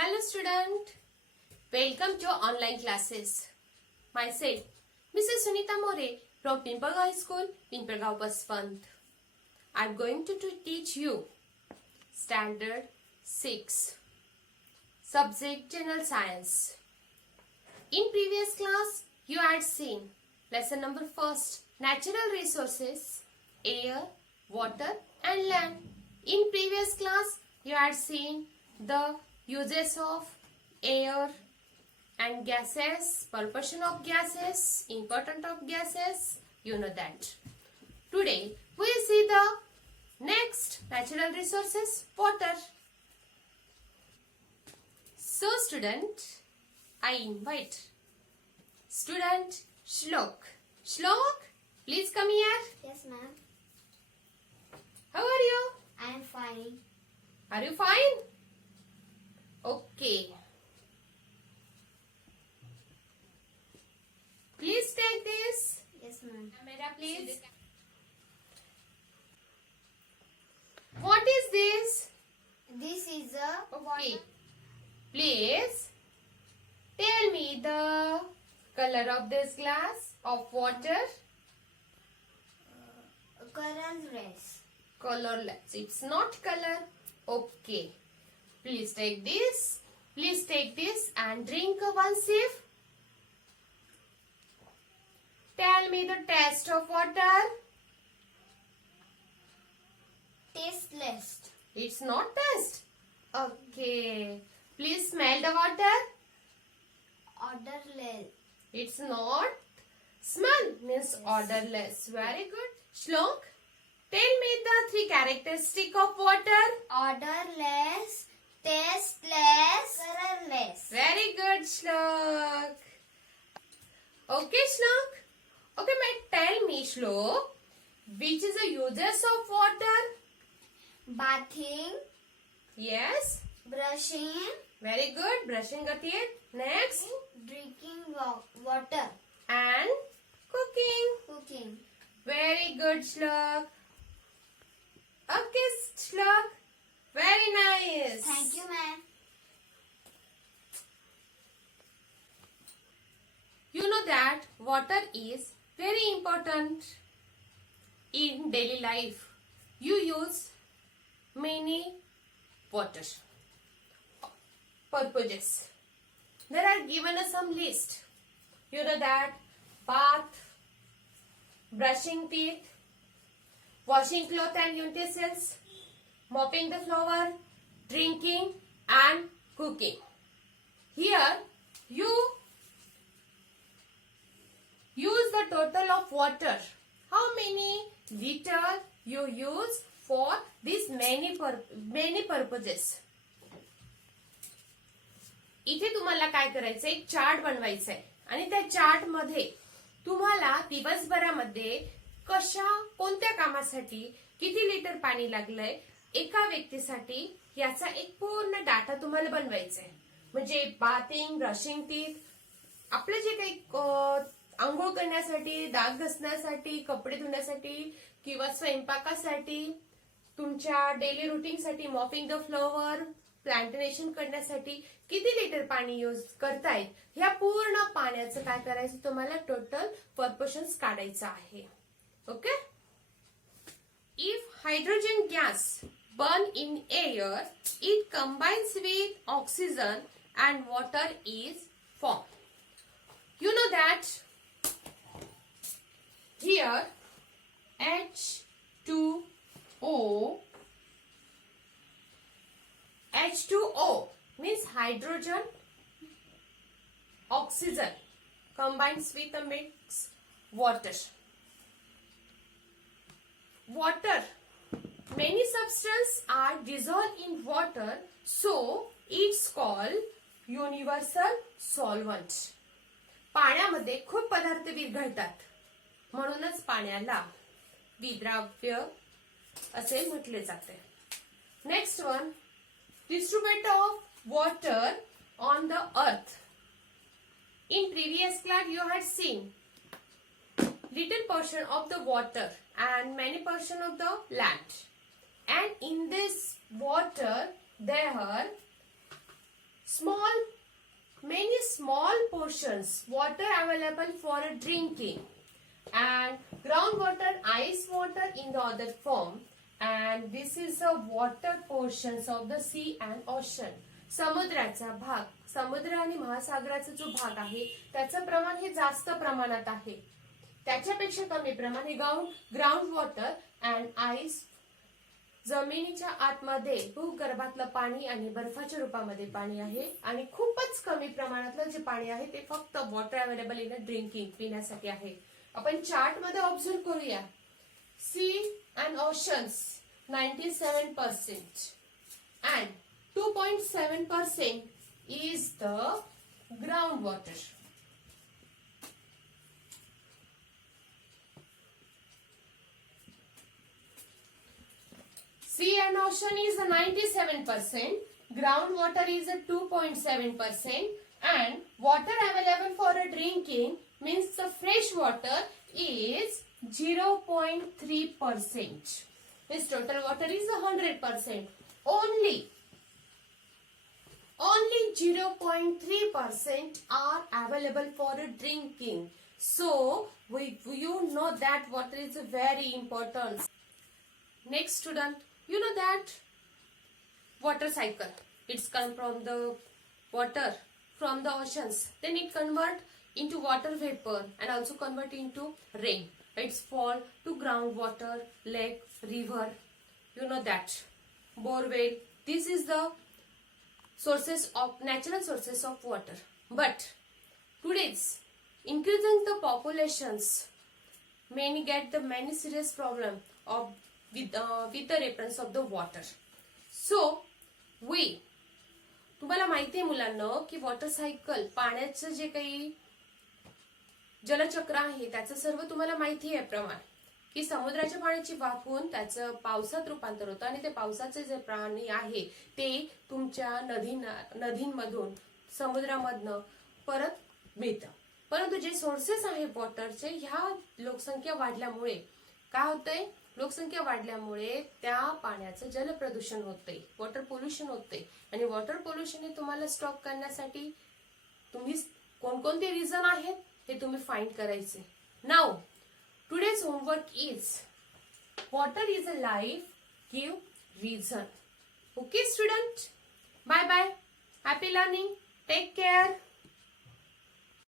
Hello student, welcome to online classes. Myself, Mrs. Sunita More from Pimpalgaon High School, Pimpalgaon Paswant. I am going to teach you Standard 6, Subject General Science. In previous class, you had seen lesson number 1, Natural Resources, Air, Water and Land. In previous class, you had seen the uses of air and gases, proportion of gases, importance of gases, you know that. Today, we will see the next natural resources, water. So student, I invite student Shlok. Shlok, please come here. Yes, ma'am. How are you? I am fine. Are you fine? Okay. Please take this. Yes, ma'am. Camera, please. What is this? This is a Okay. Please tell me the color of this glass of water. colorless. Colorless. It's not color. Okay. Please take this. Please take this and drink one sip. Tell me the taste of water. Tasteless. It's not taste. Okay. Please smell the water. Odorless. It's not smell. Means odorless. Very good. Shlok, tell me the 3 characteristics of water. Odorless. Tasteless. Colorless. Very good, Shlok. Okay, Shlok. Okay, tell me, Shlok, which is the uses of water? Bathing. Yes. Brushing. Very good. Brushing your teeth. Next. Drinking water. And cooking. Cooking. Very good, Shlok. Okay, Shlok. Very nice. Thank you, ma'am. You know that water is very important in daily life. You use many water purposes. There are given us some list. You know that bath, brushing teeth, washing clothes and utensils, mopping the floor, drinking and cooking. Here you use the total of water. How many liter you use for these many purposes? इथे तुम्हाला काय करायचं, एक chart बनवायचा आहे आणि त्या chart मध्ये तुम्हाला दिवसभरामध्ये कोणत्या कामासाठी किती लिटर पाणी लागलंय एका व्यक्तीसाठी याचा एक पूर्ण डाटा तुम्हाला बनवायचा आहे. म्हणजे बाथिंग, ब्रशिंग टीथ, आपलं जे काही आंघोळ करण्यासाठी, दात घासण्यासाठी, कपडे धुण्यासाठी किंवा स्वयंपाकासाठी, तुमच्या डेली रुटीनसाठी, मॉपिंग द फ्लोअर, प्लांटेशन करण्यासाठी किती लिटर पाणी यूज करतायत, ह्या पूर्ण पाण्याचं काय करायचं, तुम्हाला टोटल पर्पशन्स काढायचं आहे. Okay. If hydrogen gas burn in air, it combines with oxygen and water is formed. You know that here H2O means hydrogen, oxygen combines with a mix water. Many substances are dissolved in water, so it's called universal solvent. पाण्यामध्ये खूप पदार्थ विरघळतात, म्हणूनच पाण्याला विद्राव्य असे म्हटले जाते. Next one, distribution of water on the earth. In previous class you had seen little portion of the water and many portion of the land. And in this water there are small portions water available for drinking, and groundwater, ice water in the other form, and this is the water portions of the sea and ocean. समुद्राचा भाग, समुद्र आणि महासागराचा जो भाग आहे त्याचं प्रमाण हे जास्त प्रमाणात आहे. त्याच्यापेक्षा कमी प्रमाण हे ग्राउंड वॉटर अँड आईस, जमिनीच्या आतमध्ये भूगर्भातलं पाणी आणि बर्फाच्या रूपामध्ये पाणी आहे. आणि खूपच कमी प्रमाणातलं जे पाणी आहे ते फक्त वॉटर अवेलेबल इन ड्रिंकिंग, पिण्यासाठी आहे. आपण चार्ट मध्ये ऑब्झर्व करूया. Sea and oceans 97% and 2.7% is the groundwater. Sea and ocean is 97%, groundwater is 2.7%, and water available for drinking means the fresh water is 0.3%. Means total water is 100%. Only 0.3% are available for drinking. So you know that water is very important. Next student, you know that water cycle. It's come from the water from the oceans. Then it convert into water vapor and also convert into rain. It's fall to groundwater, lake, river. You know that. Borewell. This is the natural sources of water. But today's increasing the populations, many get the many serious problem of with the reference of the water. So तुम्हाला माहिती आहे मुलांना की water cycle, पाण्याचं जे काही जलचक्र आहे त्याचं सर्व तुम्हाला माहिती आहे प्रमाण, की समुद्राच्या पाण्याची वाफून त्याचं पावसात रूपांतर होतं आणि ते पावसाचे जे पाणी आहे ते तुमच्या नदींमधून, समुद्रामधनं परत मिळतं. परंतु जे सोर्सेस आहे वॉटरचे, ह्या लोकसंख्या वाढल्यामुळे काय होतंय, लोकसंख्या वाढल्यामुळे त्या पाण्याचं जलप्रदूषण होतंय, वॉटर पोल्युशन होतंय. आणि वॉटर पोल्युशन हे तुम्हाला स्टॉप करण्यासाठी तुम्ही कोणकोणते रिझन आहेत हे तुम्ही फाइंड करायचे. Now today's homework is water is a life, give reason. Okay student, bye bye, happy learning, take care.